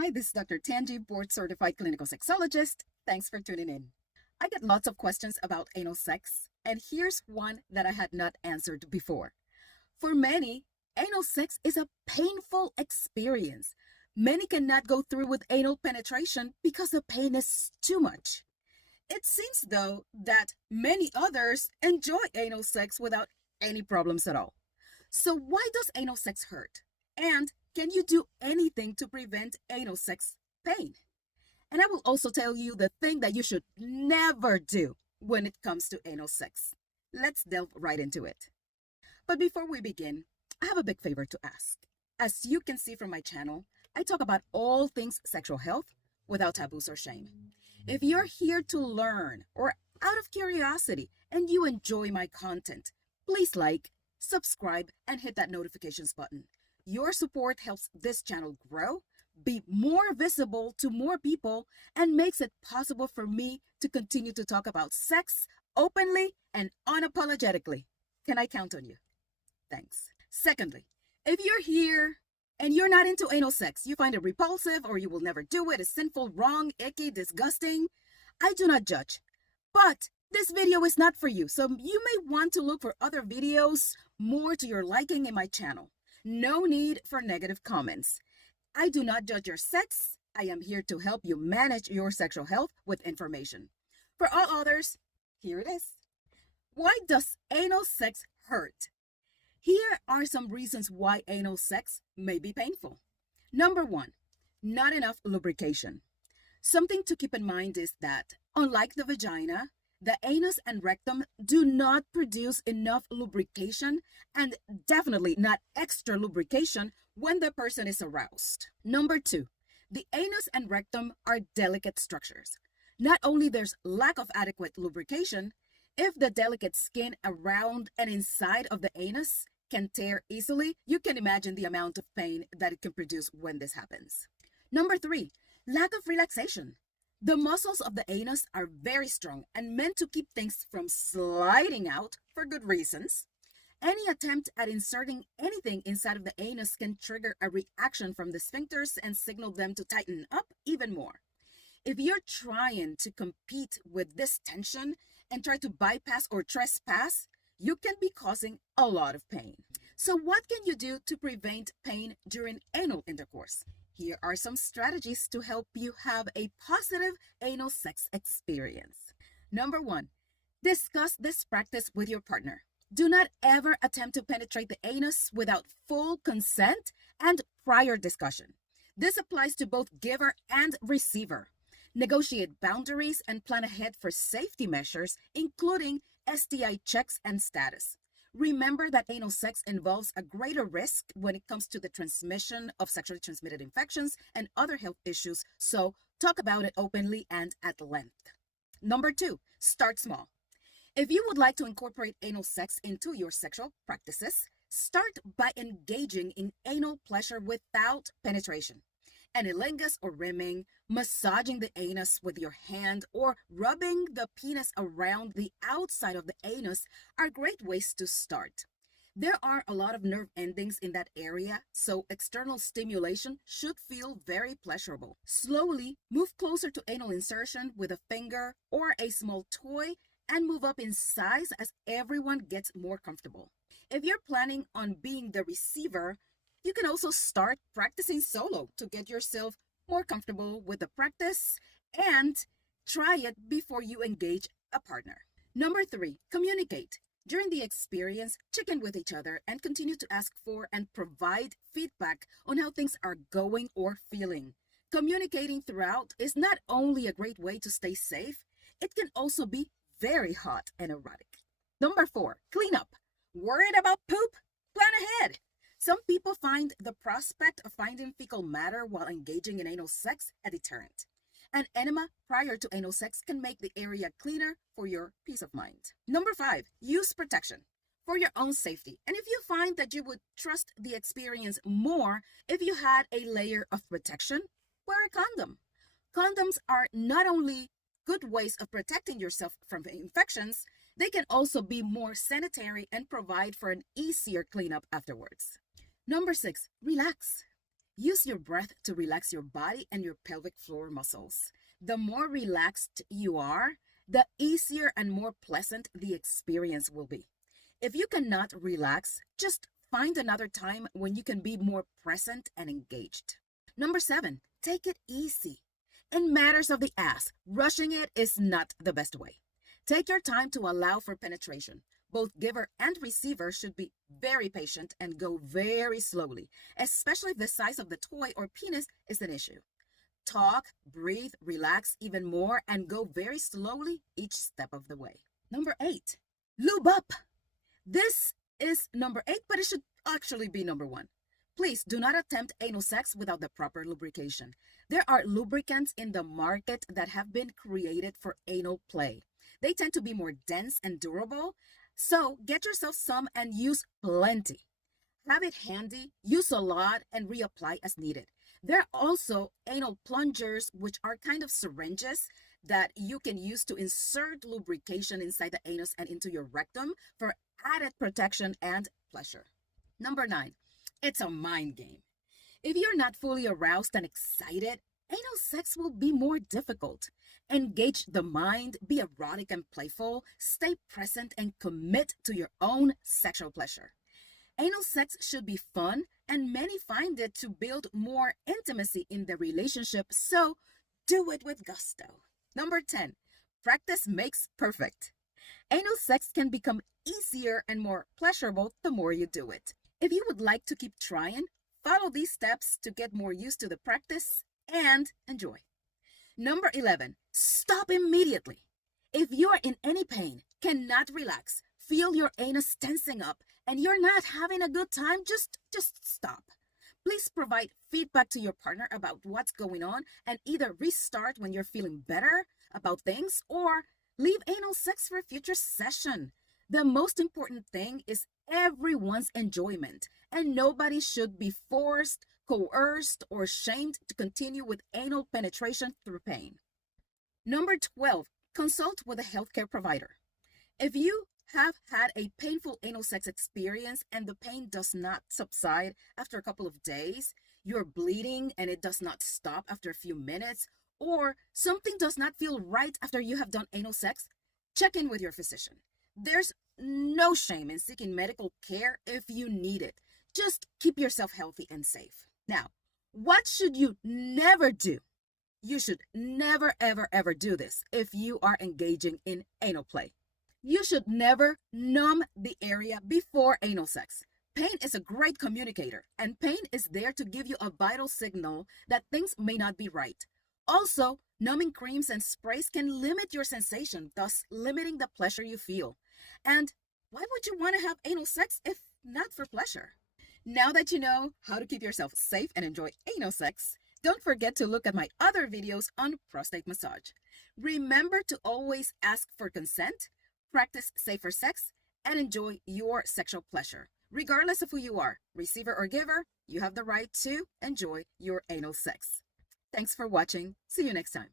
Hi, this is Dr. Tanji, board certified clinical sexologist. Thanks for tuning in. I get lots of questions about anal sex, and here's one that I had not answered before. For many, anal sex is a painful experience. Many cannot go through with anal penetration because the pain is too much. It seems, though, that many others enjoy anal sex without any problems at all. So, why does anal sex hurt? And can you do anything to prevent anal sex pain? And I will also tell you the thing that you should never do when it comes to anal sex. Let's delve right into it. But before we begin, I have a big favor to ask. As you can see from my channel, I talk about all things sexual health without taboos or shame. If you're here to learn or out of curiosity and you enjoy my content, please like, subscribe, and hit that notifications button. Your support helps this channel grow, be more visible to more people, and makes it possible for me to continue to talk about sex openly and unapologetically. Can I count on you? Thanks. Secondly, if you're here and you're not into anal sex, you find it repulsive or you will never do it, it's sinful, wrong, icky, disgusting, I do not judge. But this video is not for you, so you may want to look for other videos more to your liking in my channel. No need for negative comments. I do not judge your sex. I am here to help you manage your sexual health with information. For all others, here it is. Why does anal sex hurt? Here are some reasons why anal sex may be painful. Number one, not enough lubrication. Something to keep in mind is that, unlike the vagina, the anus and rectum do not produce enough lubrication and definitely not extra lubrication when the person is aroused. Number two, the anus and rectum are delicate structures. Not only there's lack of adequate lubrication, if the delicate skin around and inside of the anus can tear easily, you can imagine the amount of pain that it can produce when this happens. Number three, lack of relaxation. The muscles of the anus are very strong and meant to keep things from sliding out for good reasons. Any attempt at inserting anything inside of the anus can trigger a reaction from the sphincters and signal them to tighten up even more. If you're trying to compete with this tension and try to bypass or trespass, you can be causing a lot of pain. So what can you do to prevent pain during anal intercourse? Here are some strategies to help you have a positive anal sex experience. Number one, discuss this practice with your partner. Do not ever attempt to penetrate the anus without full consent and prior discussion. This applies to both giver and receiver. Negotiate boundaries and plan ahead for safety measures, including STI checks and status. Remember that anal sex involves a greater risk when it comes to the transmission of sexually transmitted infections and other health issues, so talk about it openly and at length. Number two, start small. If you would like to incorporate anal sex into your sexual practices, start by engaging in anal pleasure without penetration. Anilingus or rimming, massaging the anus with your hand, or rubbing the penis around the outside of the anus are great ways to start. There are a lot of nerve endings in that area, so external stimulation should feel very pleasurable. Slowly move closer to anal insertion with a finger or a small toy and move up in size as everyone gets more comfortable. If you're planning on being the receiver, you can also start practicing solo to get yourself more comfortable with the practice and try it before you engage a partner. Number three, communicate. During the experience, check in with each other and continue to ask for and provide feedback on how things are going or feeling. Communicating throughout is not only a great way to stay safe, it can also be very hot and erotic. Number four, clean up. Worried about poop? Plan ahead. Some people find the prospect of finding fecal matter while engaging in anal sex a deterrent. An enema prior to anal sex can make the area cleaner for your peace of mind. Number five, use protection for your own safety. And if you find that you would trust the experience more if you had a layer of protection, wear a condom. Condoms are not only good ways of protecting yourself from infections, they can also be more sanitary and provide for an easier cleanup afterwards. Number six, relax. Use your breath to relax your body and your pelvic floor muscles. The more relaxed you are, the easier and more pleasant the experience will be. If you cannot relax, just find another time when you can be more present and engaged. Number 7, take it easy. In matters of the ass, rushing it is not the best way. Take your time to allow for penetration. Both giver and receiver should be very patient and go very slowly, especially if the size of the toy or penis is an issue. Talk, breathe, relax even more, and go very slowly each step of the way. Number 8, lube up. This is number 8, but it should actually be number 1. Please do not attempt anal sex without the proper lubrication. There are lubricants in the market that have been created for anal play. They tend to be more dense and durable, so get yourself some and use plenty. Have it handy, use a lot, and reapply as needed. There are also anal plungers, which are kind of syringes that you can use to insert lubrication inside the anus and into your rectum for added protection and pleasure. Number 9, it's a mind game. If you're not fully aroused and excited, anal sex will be more difficult. Engage the mind, be erotic and playful, stay present, and commit to your own sexual pleasure. Anal sex should be fun, and many find it to build more intimacy in the relationship, so do it with gusto. Number 10, practice makes perfect. Anal sex can become easier and more pleasurable the more you do it. If you would like to keep trying, follow these steps to get more used to the practice and enjoy. Number 11, stop immediately. If you are in any pain, cannot relax, feel your anus tensing up, and you're not having a good time, just stop. Please provide feedback to your partner about what's going on and either restart when you're feeling better about things or leave anal sex for a future session. The most important thing is everyone's enjoyment, and nobody should be forced, coerced, or shamed to continue with anal penetration through pain. Number 12, consult with a healthcare provider. If you have had a painful anal sex experience and the pain does not subside after a couple of days, you're bleeding and it does not stop after a few minutes, or something does not feel right after you have done anal sex, check in with your physician. There's no shame in seeking medical care if you need it. Just keep yourself healthy and safe. Now, what should you never do? You should never, ever, ever do this if you are engaging in anal play. You should never numb the area before anal sex. Pain is a great communicator, and pain is there to give you a vital signal that things may not be right. Also, numbing creams and sprays can limit your sensation, thus limiting the pleasure you feel. And why would you want to have anal sex if not for pleasure? Now that you know how to keep yourself safe and enjoy anal sex, don't forget to look at my other videos on prostate massage. Remember to always ask for consent, practice safer sex, and enjoy your sexual pleasure. Regardless of who you are, receiver or giver, you have the right to enjoy your anal sex. Thanks for watching. See you next time.